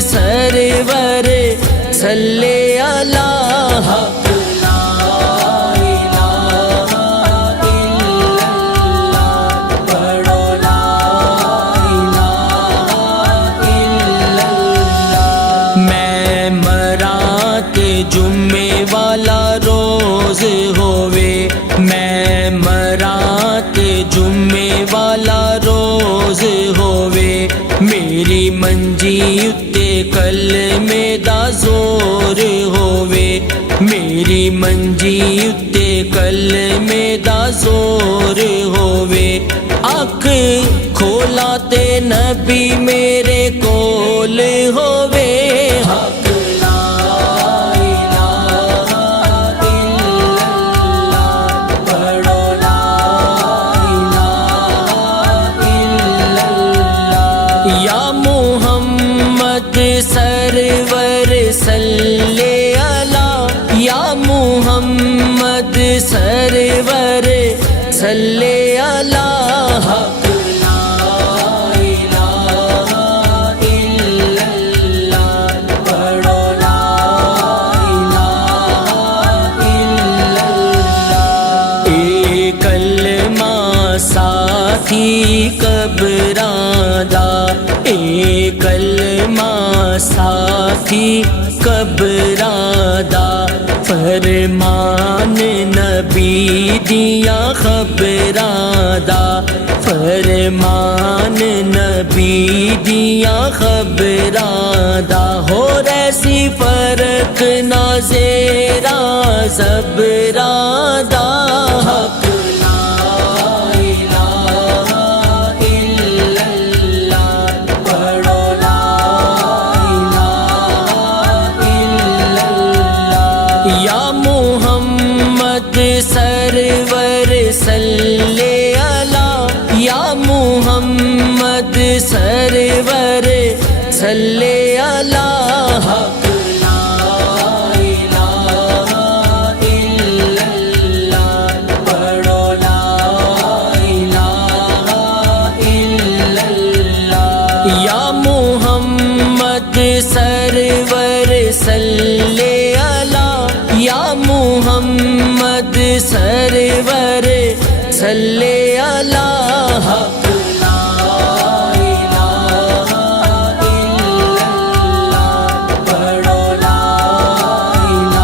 سرور صلی اللہ حق لا الہ الا اللہ پڑھو لا الہ الا اللہ۔ میں مرات جمعے والا روز ہووے، میں مرات جمعے والا روز ہووے، میری منجی اتے کلمے دا زور ہووے، میری منجی اتے کلمے دا زور ہووے، اکھ کھولا تے نبی میرے کول ہووے، حق لا الہ الا اللہ پڑھو لا الہ الا اللہ۔ یا محمد سرور صلی اللہ، یا محمد سرور صلی اللہ حق لا الہ الا اللہ پڑھو لا الہ الا اللہ۔ اے کلمہ ساتھی قبراں دا، اے کلمہ ساتھی قبراں دا، فرمان نبی دیاں خبراں دا، فرمان نبی دیاں خبراں دا، ہو ایسی فرق نہ زیراں زبراں دا، حق سرور صلی اللہ، یا محمد سرور صلی اللہ حق لا الہ الا اللہ پڑھو لا الہ الا اللہ۔ یا محمد سرور صلی اللہ، یا محمد سرور صلی اللہ حق لا الہ الا اللہ پڑھو لا الہ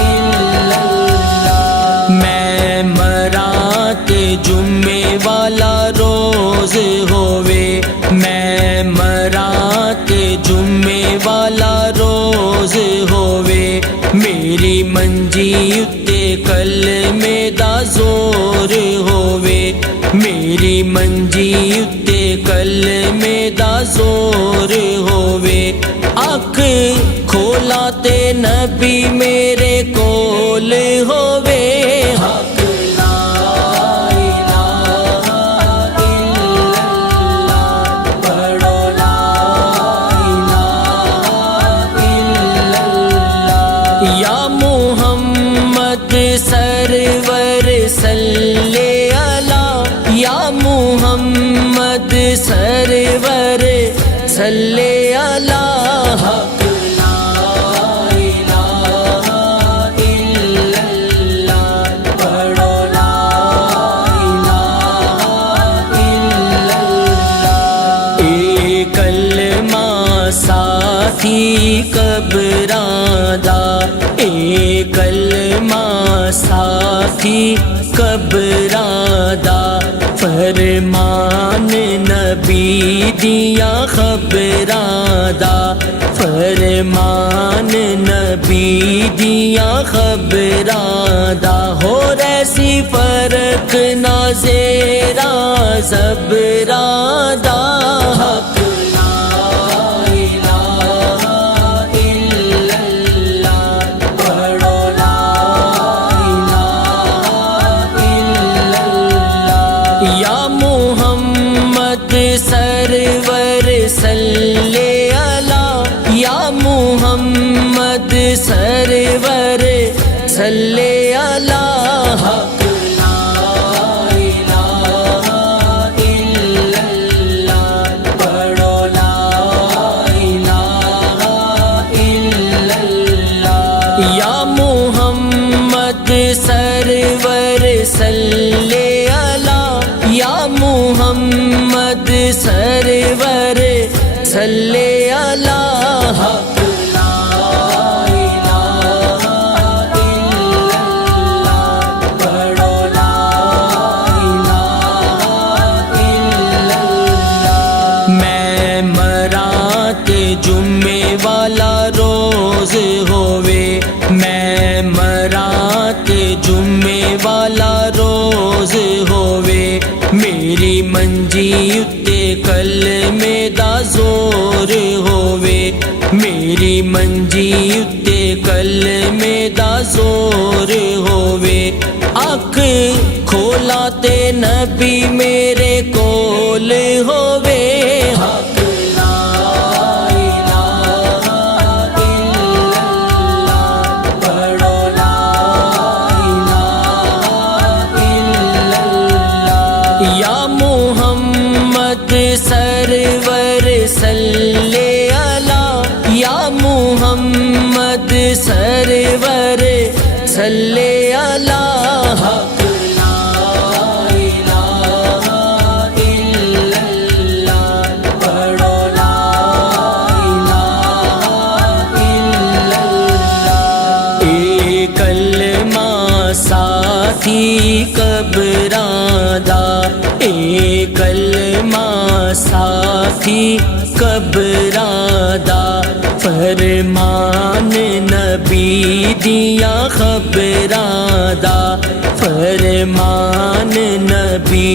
الا اللہ۔ میں مرات جمعے والا روز ہووے، میں مرات جمعے والا روز ہووے، میری منجی اتے کلمے دا زور ہووے، میری منجی اتے کلمے دا زور ہووے، اکھ کھولا تے نبی میرے کول ہووے، حق لا الہ الا اللہ پڑھو لا الہ الا اللہ۔ یا محمد سرور صلی اللہ، یا محمد سرور صلی اللہ حق لا الہ الا اللہ پڑھو لا الہ الا اللہ۔ اے کلمہ ساتھی قبراں دا، اے کلمہ ساتھی قبراں دا، فرمان نبی دیاں خبراں دا، فرمان نبی دیاں خبراں دا، ہو ایسی فرق نہ زیراں زبراں دا، حق سرور صلی اللہ، یا محمد سرور صلی اللہ حق لا الہ الا اللہ پڑھو لا محمد سرور صلی علی حق لا الہ الا اللہ پڑھو لا الہ الا اللہ میں مرات جمعے والا روز ہووے میں مرات جمعے والا روز ہووے میری منجی اتے کلمے دا زور ہووے میری منجی اتے کلمے دا زور ہووے اکھ کھولا تے نبی میرے کول ہووے حق لا الہ الا اللہ پڑھو لا الہ الا اللہ یا محمد سرور صلی علی یا محمد سرور صلی علی حق لا الہ الا اللہ پڑھو لا الہ الا اللہ اے کلمہ ساتھی قبراں دا اے کلمہ ساتھی قبراں دا فرمان نبی دیا خبراں دا فرمان نبی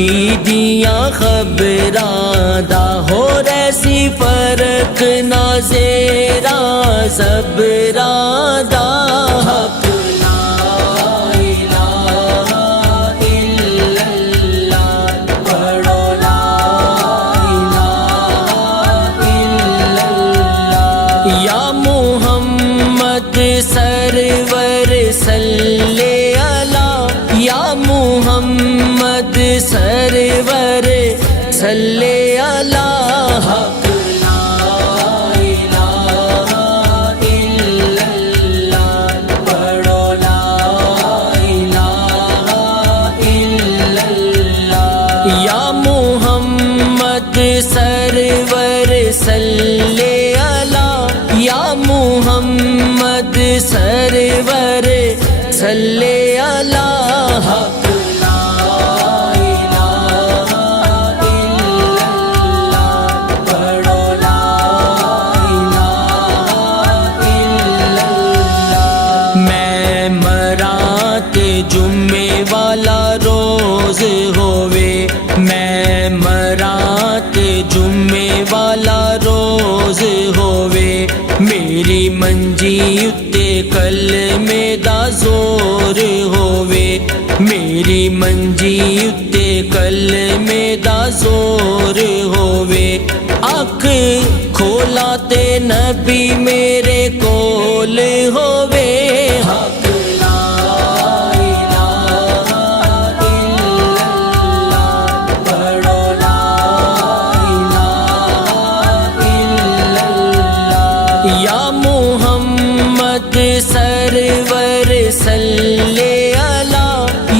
دیا خبراں دا ہو ریسی فرق نہ زیرا زبراں دا حق یا محمد سرور صلی علی یا محمد سرور صلی علی حق لا الہ الا اللہ پڑھو لا الہ الا اللہ یا محمد سرور صلی یا محمد سرور صلی علی حق لا الہ الا اللہ پڑھو لا الہ الا اللہ میں مرات جمعے والا روز ہووے میں مرات جمعے والا روز ہووے میری منجی اتے کلمے دا زور ہووے میری منجی اتے کلمے دا زور ہووے اکھ کھولا تے نبی میرے کول ہووے حق لا الہ الا اللہ پڑھو لا الہ الا اللہ یا محمد سرور صلی علی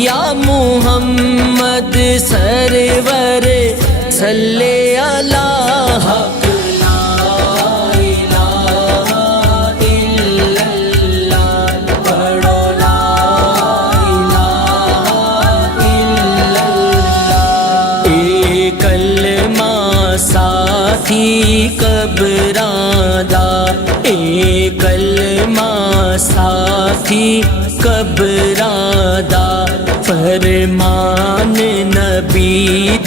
یا محمد سرور صلی علی حق لا الہ الا اللہ پڑھو لا الہ الا اللہ اے کلمہ ساتھی قبراں دا اے کلمہ ساتھی قبراں دا فرمان نبی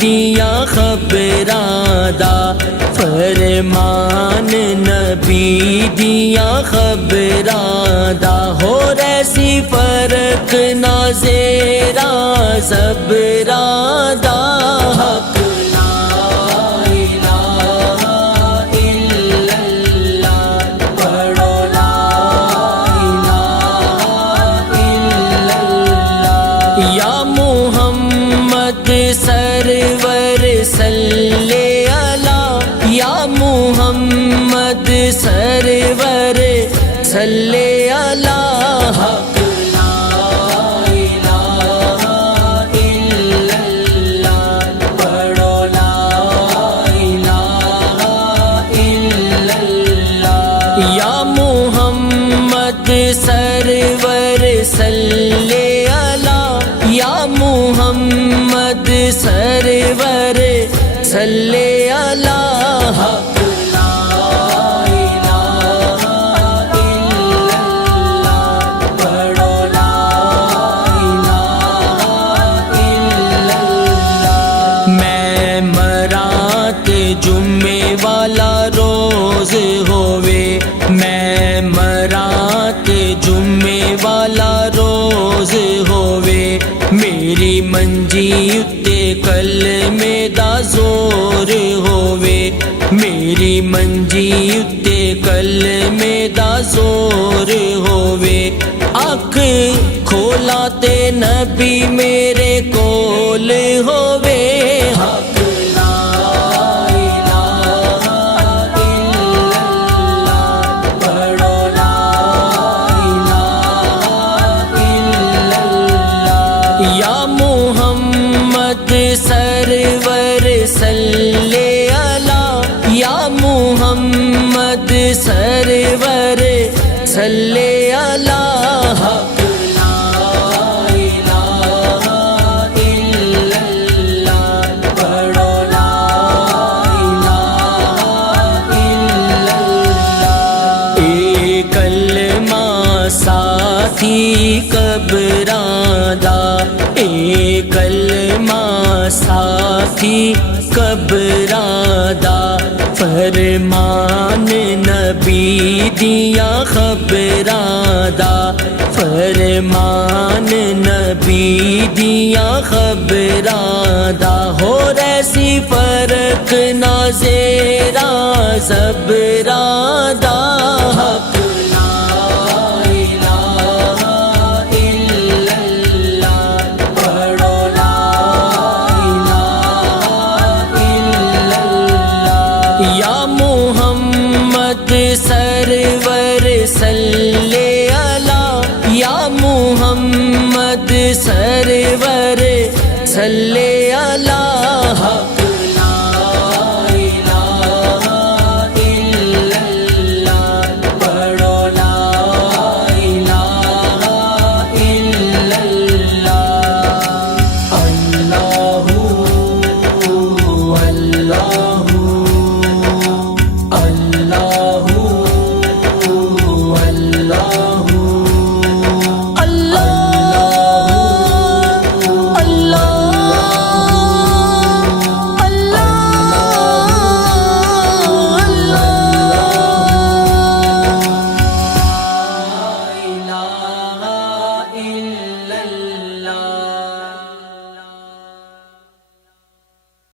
دیا خبراں دا فرمان نبی دیا خبراں دا ہو ریسی فرق نہ زیرا زبراں دا حق یا محمد سرور صلی علی یا محمد سرور صلی علی حق لا الہ الا اللہ پڑھو سرور صلی علی حق لا الہ الا اللہ پڑھو لا الہ الا اللہ میں مرات جمعے والا روز ہووے میں مرات جمعے والا روز ہووے میری منجی اتے کلمے دا زور ہووے میری منجی اتے کلمے دا زور ہووے اکھ کھولا تے نبی میرے کول ہووے حق لا الہ الا اللہ پڑھو لا الہ الا اللہ یا محمد سرور صلی علی یا محمد سرور صلی علی حق لا الہ الا اللہ پڑھو لا الہ الا اللہ اے کلمہ ساتھی قبراں دا اے کلمہ ساتھی قبراں دا فرمان نبی دیاں خبراں دا فرمان نبی دیاں خبراں دا ہو ایسی فرق نہ زیرا زبراں